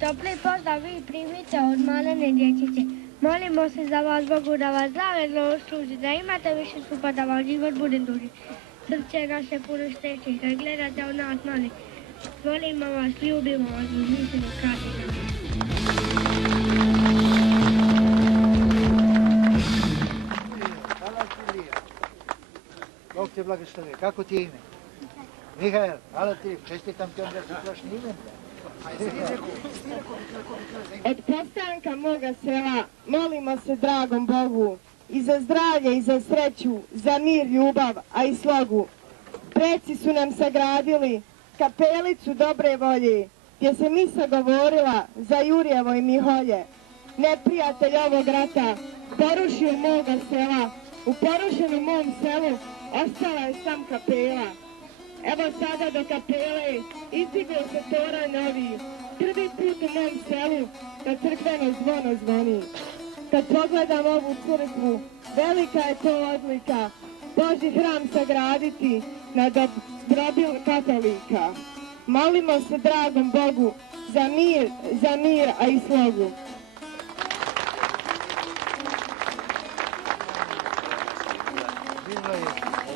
Topli pozdrav vi primite od malene dječice. Molimo se za vas Bogu da vas zdravlje služi, da imate više skupa, da vam život bude duži. Srce naše puno šteće, kad gledate od nas mali. Molimo vas, ljubimo vas, uzmišljeni kardinale. Bog te blagoslovi. Kako ti je ime? Mihael, hvala ti, čestitam ti onda za prošli ime. Od postanka moga sela molimo se dragom Bogu i za zdravlje i za sreću, za mir, ljubav, a i slogu. Preci su nam sagradili kapelicu dobre volje, gdje se misa govorila za Jurjevo i Miholje. Neprijatelj ovog rata porušio moga sela, u porušenom mom selu ostala je sam kapela. Evo sada do kapele izdigao se toranj novi, prvi put u mom selu da crkveno zvono zvoni. Kad pogledam ovu crkvu, velika je to odlika, Božji hram sagraditi na drobil katolika. Molimo se dragom Bogu za mir, a i slogu.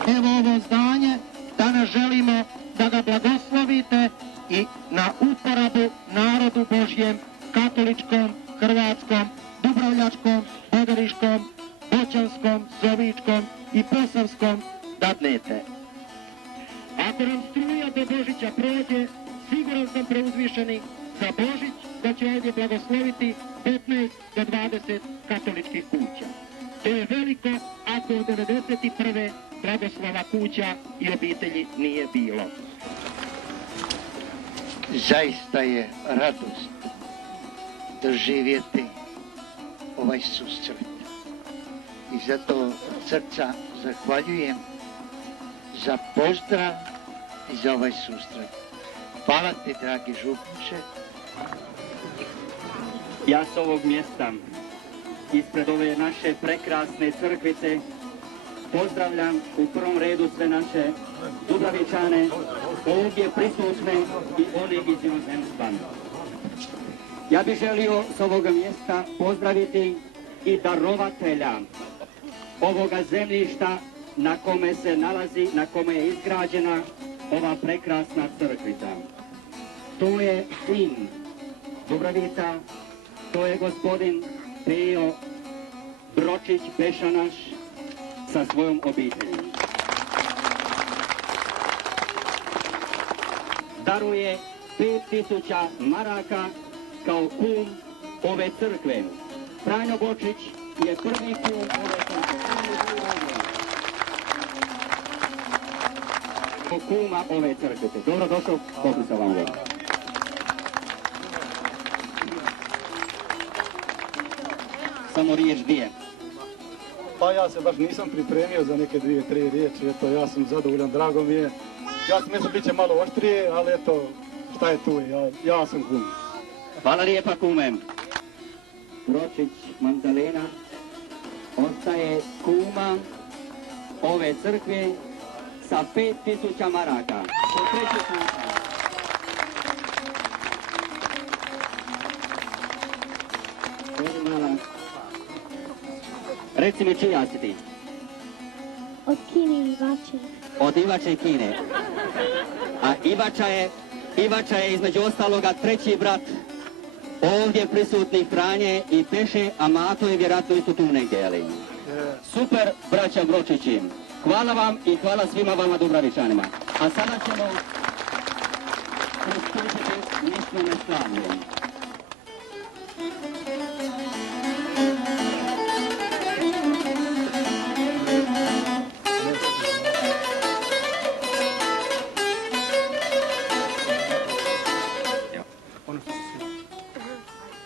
Evo ovo zdanje, danas želimo da ga blagoslovite i na uporabu narodu Božjem, katoličkom, hrvatskom, dubrovljačkom, boderiškom, boćanskom, zovičkom i posavskom dadnete. Ako nam struja do Božića prođe, siguran sam preuzvišeni za Božić da će ovdje blagosloviti 15 do 20 katoličkih kuća. To je veliko ako od 91. blagoslova kuća i obitelji nije bilo. Zaista je radost doživjeti ovaj susret. I zato od srca zahvaljujem za pozdrav i za ovaj susret. Hvala ti, dragi župniče. Ja s ovog mjesta, ispred ove naše prekrasne crkvice, pozdravljam u prvom redu sve naše Dubravičane ovdje prisutne i one iz inozemstva. Ja bih želio s ovoga mjesta pozdraviti i darovatelja ovoga zemljišta na kome se nalazi, na kome je izgrađena ova prekrasna crkvica. To je sin Dubravica, to je gospodin Pejo Bročić Pešanaš sa svojom obitelji. Daruje 5000 maraka kao kum ove crkve. Franjo Bočić je prvi kum ove kuma ove crkve. Dobro došao, popisa vam ga. Samo riječ dvije. Pa ja se baš nisam pripremio za neke 2-3 riječi, eto ja sam zadovoljan, drago mi je. Ja sam mislio bit će malo oštrije, ali eto, šta je tu, ja sam kum. Hvala lijepa kume. Bročić Magdalena ostaje kuma ove crkve sa 5000 maraka. Po treći puta. Reci mi čija si ti? Od Kine Ivače. Od Ivače Kine. A Ivača je između ostaloga treći brat ovdje prisutnih Franje i Peše, a Mato je vjerojatno isto tu negdje, jeli? Super, braća Bročići. Hvala vam i hvala svima vama Dubravičanima. A sada ćemo pristupiti mislome slavlju.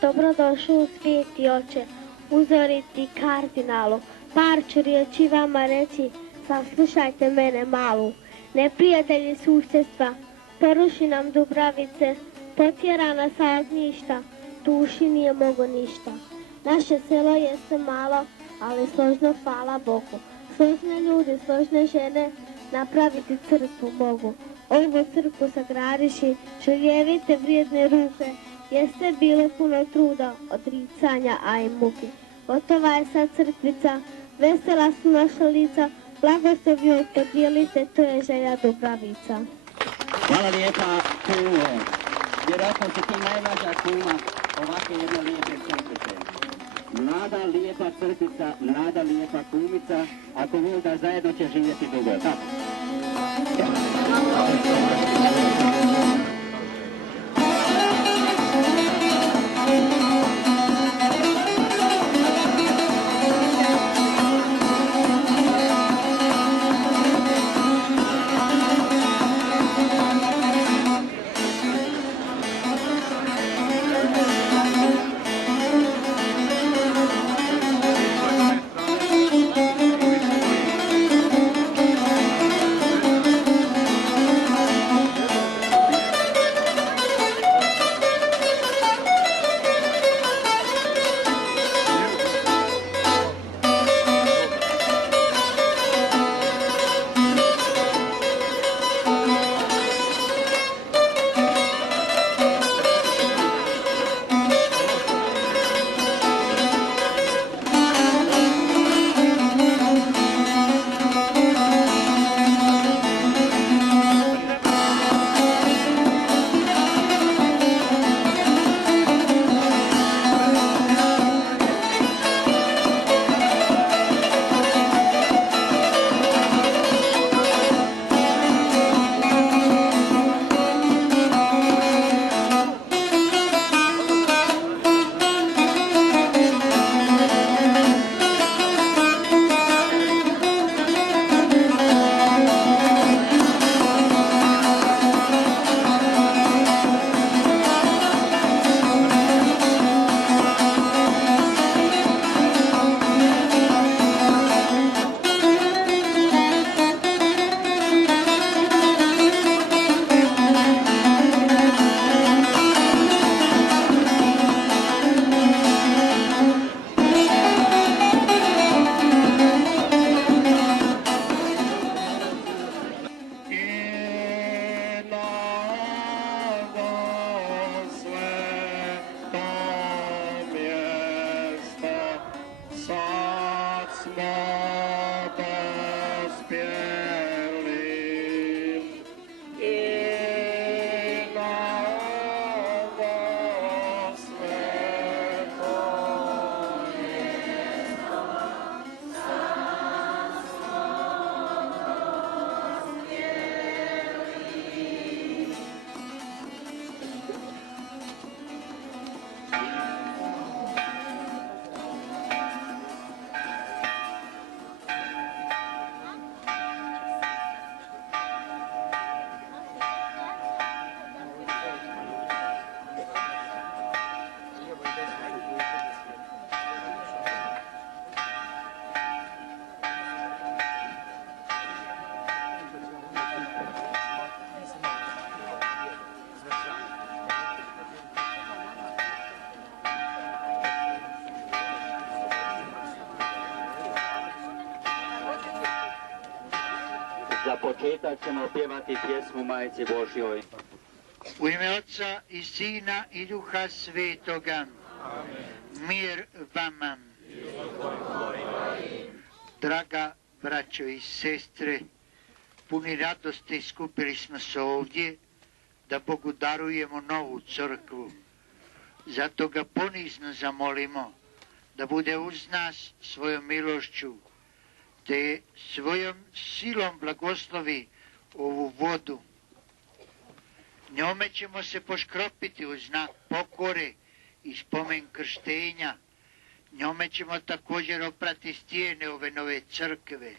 Dobrodošao sveti oče, uzoriti kardinalu, par ću riječi vama reći, saslušajte mene malu. Neprijatelji susjedstva, poruši nam Dubravice, potjera nas sa ognjišta, duši nije mogo ništa. Naše selo jeste malo, ali složno hvala Bogu. Složne ljudi, složne žene, napraviti crkvu mogu. Ovu crkvu sagradiši, željevite vrijedne ruke, jeste bilo puno truda, odricanja, a i muki. Gotova je sad crkvica, vesela su naša lica, blagoslov joj podijelite, to je želja Dubravica. Hvala lijepa kumo. Vjerojatno si ti najmlađa kuma ovakve jedne lijepe crkvice. Mlada lijepa crkvica, mlada lijepa kumica, ako Bog da zajedno će živjeti dugo, tako? početak ćemo pjevati pjesmu Majci Božjoj. U ime Otca i Sina i Duha Svetoga. Mir vama. Draga braćo i sestre, puni radosti skupili smo se ovdje da Bogu darujemo novu crkvu. Zato ga ponizno zamolimo da bude uz nas svojom milošću, te svojom silom blagoslovi ovu vodu. Njome ćemo se poškropiti u znak pokore i spomen krštenja. Njome ćemo također oprati stijene ove nove crkve.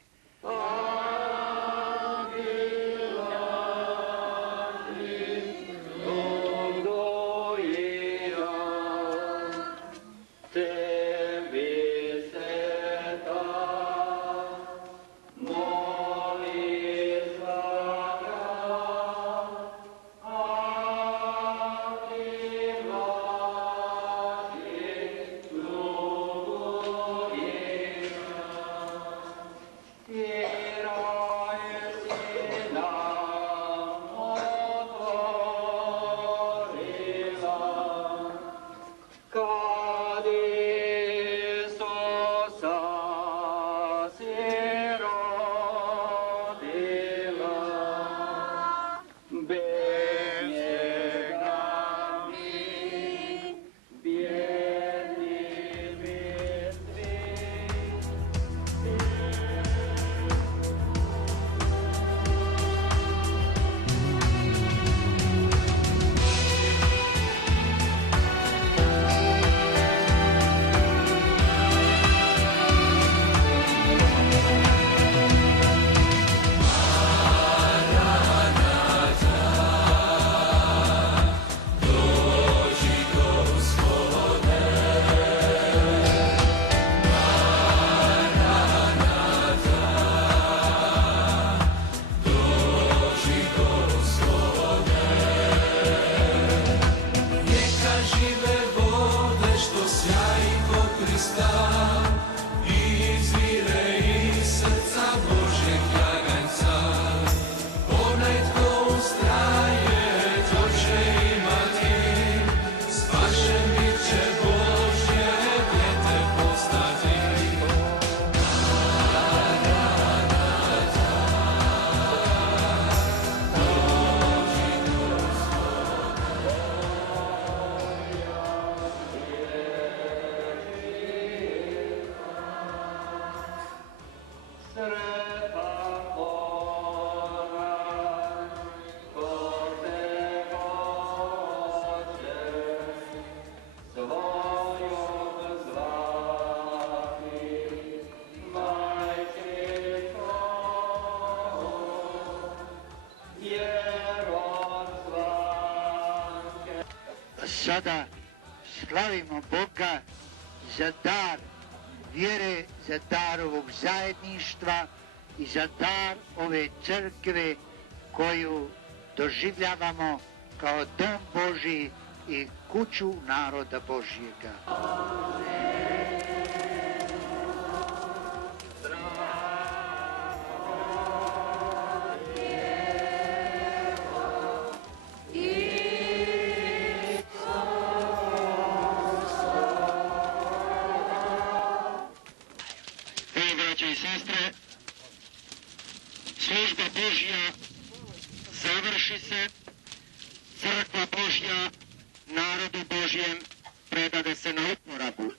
Sada slavimo Boga za dar vjere, za dar ovog zajedništva i za dar ove crkve koju doživljavamo kao dom Božji i kuću naroda Božjega. I sestre, služba Božja završi se, crkva Božja narodu Božjem predade se na uporabu.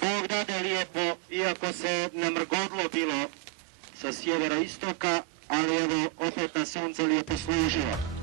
Bog dade lijepo, iako se namrgodlo bilo sa sjeveroistoka, ali evo opet na sunce lijepo služilo.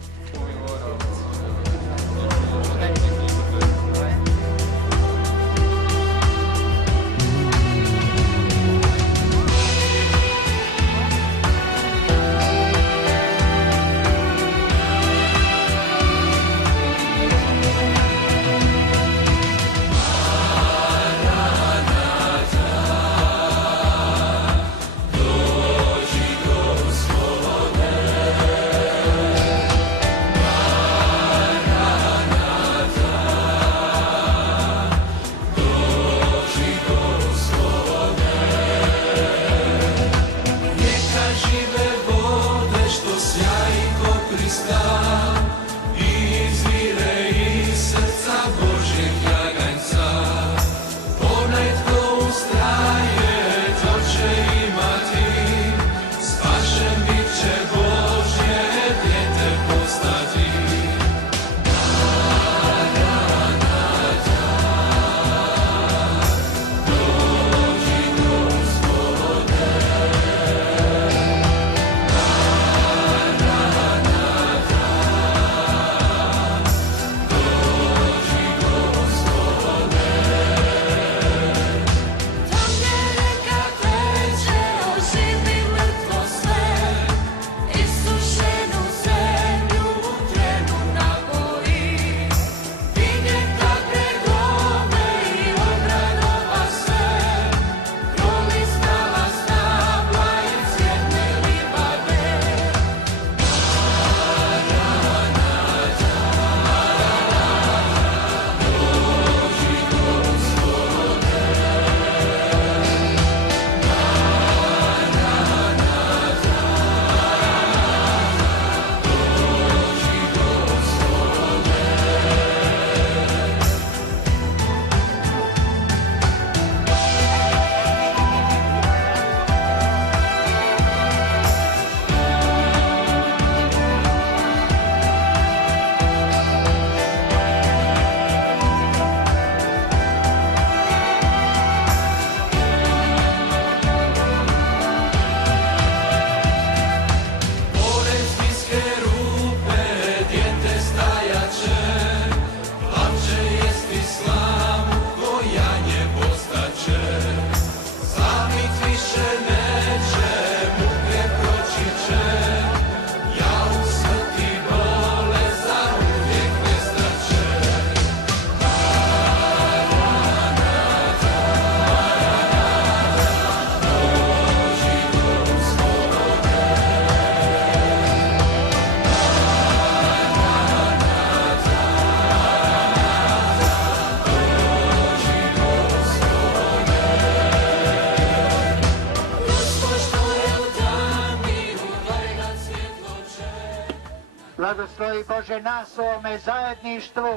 Blagoslovi Bože nas u ovome zajedništvu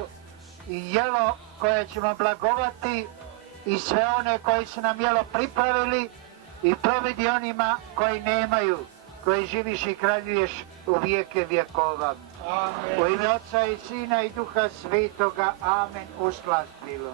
i jelo koje ćemo blagovati i sve one koji su nam jelo pripravili i providi onima koji nemaju, koji živiš i kraljuješ u vijeke vjekova. Amen. U ime Otca i Sina i Duha Svetoga. Amen. Uslast bilo.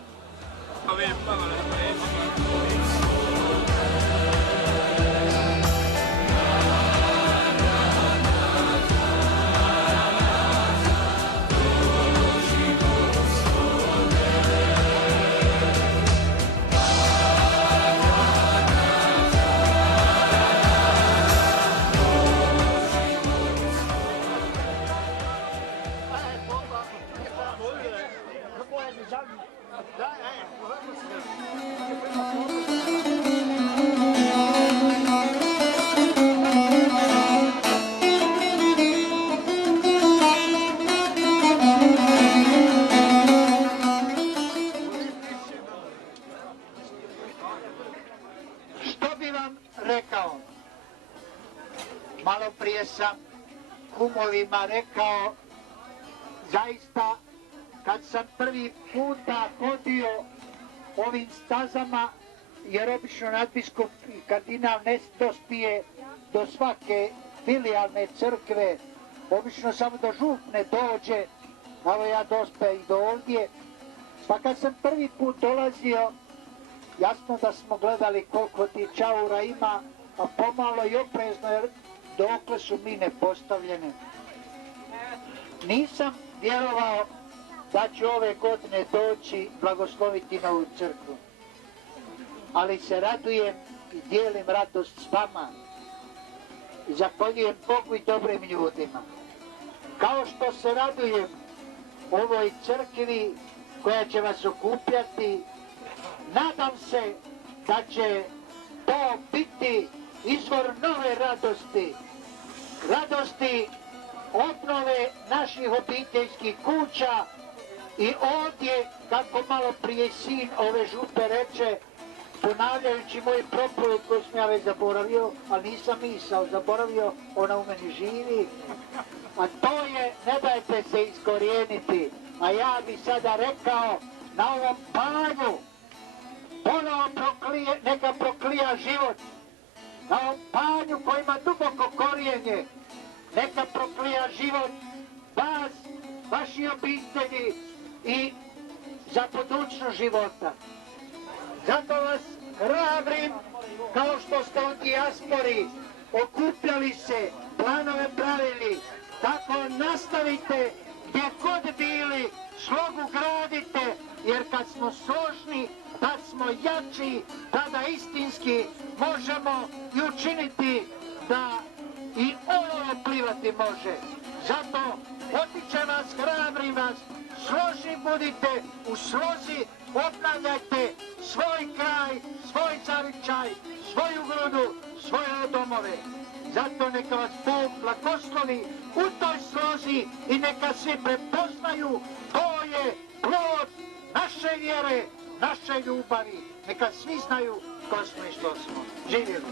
Što bi vam rekao? Malo prije sam kumovima rekao, zaista kad sam prvi puta hodio ovim stazama, jer obično nadbiskup i kardinal ne dospije do svake filijalne crkve, obično samo do župne dođe, malo ja dospe i do ovdje, pa kad sam prvi put dolazio, jasno da smo gledali koliko ti čaura ima, a pomalo i oprezno, jer dokle su mine postavljene. Nisam vjerovao da ću ove godine doći blagosloviti novu crkvu. Ali se radujem i dijelim radost s vama. I zahvaljujem Bogu i dobrim ljudima. Kao što se radujem ovoj crkvi koja će vas okupljati, nadam se da će to biti izvor nove radosti. Radosti obnove naših obiteljskih kuća i ovdje, kako malo prije sin ove župe reče, ponavljajući moj propovjed koju sam ja već zaboravio, ali nisam misao zaboravio, ona u meni živi, a to je ne dajte se iskorijeniti, a ja bi sada rekao na ovom panju, ponovo neka proklija život, na ovom panju koji ima duboko korijenje, neka proklija život vas, vaši obitelji i za budućnost života. Zato vas hrabrim, kao što ste u dijaspori okupljali se, planove pravili, tako nastavite gdje god bili, slogu gradite, jer kad smo složni, tad smo jači, tada istinski možemo i učiniti da i ovo plivati može. Zato potičem vas, hrabrim vas, složni budite, u slozi obnavljajte svoj kraj, svoj zavičaj, svoju grudu, svoje domove. Zato neka vas Bog blagoslovi u toj slozi i neka svi prepoznaju to je plod naše vjere, naše ljubavi. Neka svi znaju ko smo i što smo. Živjeli!